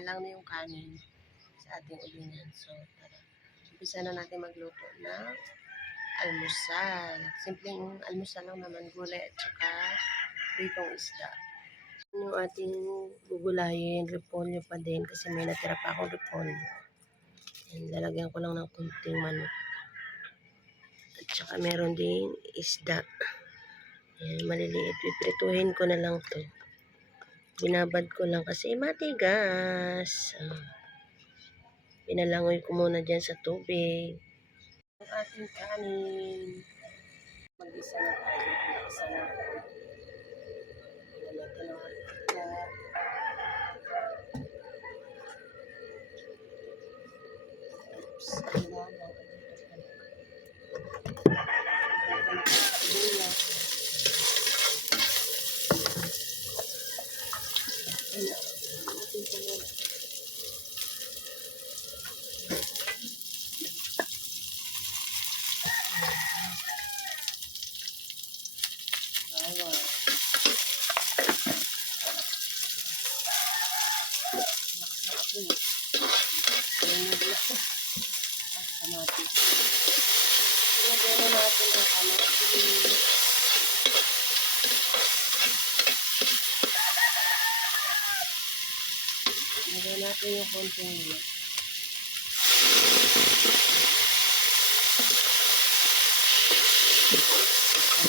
salang na yung kanin sa ating ulingan. So, tara. Umpisa na natin magluto ng almusal. Simpleng almusal lang naman, gulay at saka pritong isda. Yung ating gugulayin, repolyo pa din kasi may natira pa akong repolyo. And lalagyan ko lang ng kunting manok. At saka meron din isda. Ayan, maliliit. Piprituhin ko na lang to. Binabad ko lang kasi matigas. Pinalangoy ko muna dyan sa tubig. Ang ating kanin. Mag-isa na tayo. Mag-isa na ako. Pinalagyan ng mantika. Oops. Ang lamang. At kamatis. Ilagay na natin ang kamatis. Ilagay natin yung konting milk.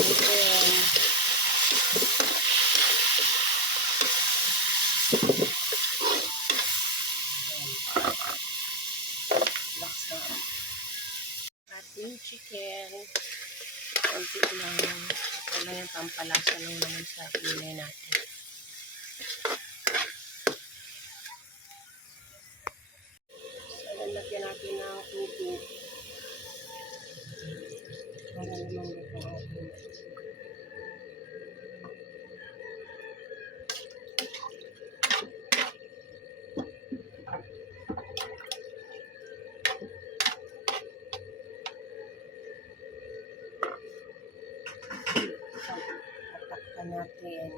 Ito yan. Relax na. Ating chicken. Konti lang. Ito lang yung pampalasa lang naman sa gulay natin. So, lalagyan natin ng tubig. Para naman dito natin. Tatakpan natin.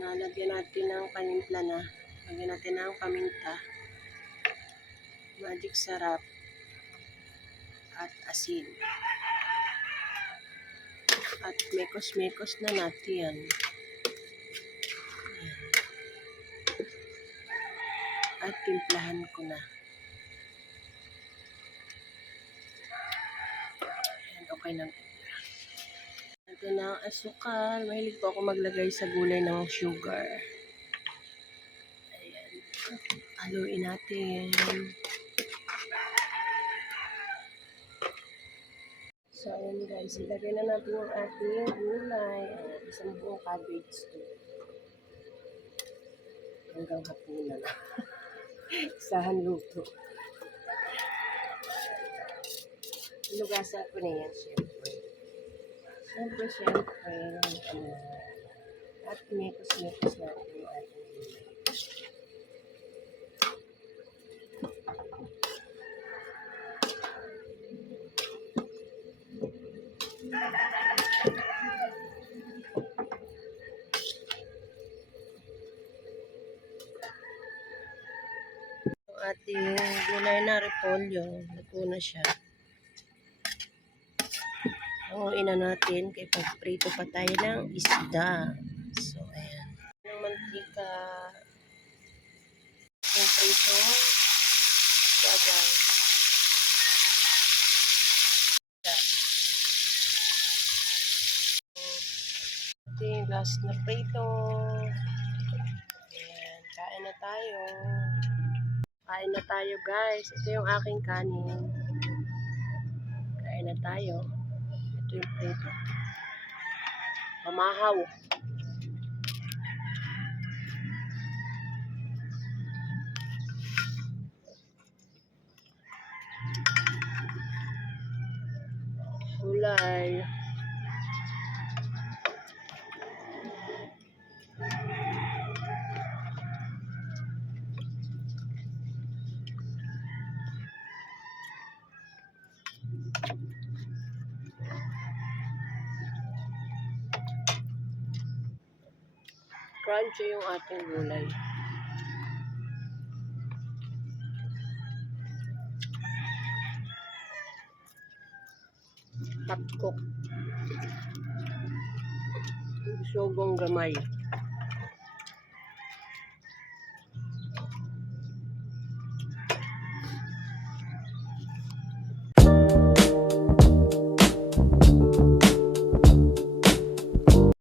Nalagyan natin ng panimpla na. Lagyan natin ng paminta. Magic sarap. At asin. At mekos-mekos na natin. At timplahan ko na. Ayan, okay na. Ito na ang asukal. Mahilig po ako maglagay sa gulay ng sugar. Ayan. Haluin natin. So, ayan guys. Ilagay na natin yung ating gulay. Isang buong cabbage to. Hanggang hapunan. Isahan luto. Lugasan ko na yan, syempre. Syempre. At mekos-mekos natin yung ating gulay. Yung ating gulay na repolyo, luto na siya. Hanguin na natin kay pagprito pa tayo ng isda. So, ayan. Ng mantika. Yung prito. Isda, guys. Ito yung last na prito. Ayan. Kain na tayo. Kain na tayo, guys. Ito yung aking kanin. Kain na tayo. Ito yung prito. Pamahaw. Gulay. Crunchy yung ating gulay. Half cook. Sugong gamay.